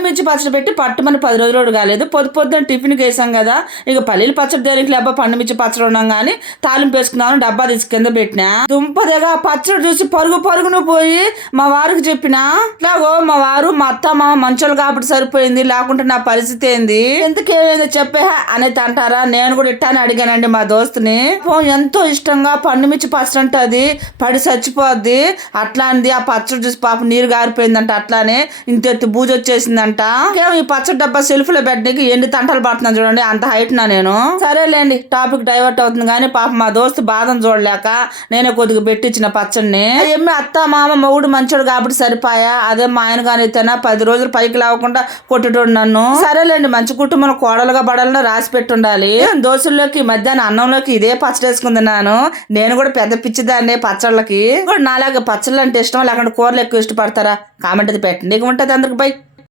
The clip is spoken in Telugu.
పండు మిర్చి పచ్చడి పెట్టి పట్టుమని పది రోజులు కాలేదు పొద్దు పొద్దున టిఫిన్కి వేసాం కదా. ఇక పల్లీలు పచ్చడి దేనికి లేబ్బా పండు మిర్చి పచ్చడి ఉన్నాం కానీ తాలింపు వేసుకుందామని డబ్బా తీసి కింద పెట్టినా. దుంపదగా పచ్చడి చూసి పరుగు పరుగును పోయి మా వారికి చెప్పిన ఇట్లాగో మా వారు మా అత్త మా మంచోళ్ళు కాబట్టి సరిపోయింది. లేకుంటే నా పరిస్థితి ఏంది? ఎందుకేమైంది చెప్పే అనేది అంటారా? నేను కూడా ఇట్టానే అడిగానండి మా దోస్తుని. ఓ, ఎంతో ఇష్టంగా పండు మిర్చి పచ్చడి అంటే అది పడి చచ్చిపోద్ది. అట్లాంటిది ఆ పచ్చడి చూసి పాప నీరు గారిపోయిందంట అట్లానే ఇంత ఎత్తు బూజు వచ్చేసిందంట కేవలం ఈ పచ్చడి డబ్బా సెల్ఫ్లో పెట్టడానికి ఎన్ని తంటలు పడుతున్నాను చూడండి అంత హైట్ నా నేను. సరేలేండి టాపిక్ డైవర్ట్ అవుతుంది కానీ పాప మా దోస్తు బాధం చూడలేక నేనే కొద్దిగా పెట్టించిన పచ్చడిని. ఏమి అత్త మామ మొగుడు మంచోడు కాబట్టి సరిపాయా? అదే మా ఆయన కానీ తినా పది రోజులు పైకి లేవకుండా కొట్టేటోడు నన్ను. సరేలేండి మంచి కుటుంబం కోడలుగా బడలను రాసి పెట్టుండాలి. దోశల్లోకి మధ్యాహ్నం అన్నంలోకి ఇదే పచ్చడి వేసుకుంటున్నాను నేను. కూడా పెద్ద పిచ్చిదాన్ని పచ్చళ్ళకి. కూడా నాలాగా పచ్చళ్ళు అంటే ఇష్టం లేకుంటే కూరలు ఎక్కువ ఇష్టపడతారా? కామెంట్ అది పెట్టండి. ఇక ఉంటుంది అందరికి బై.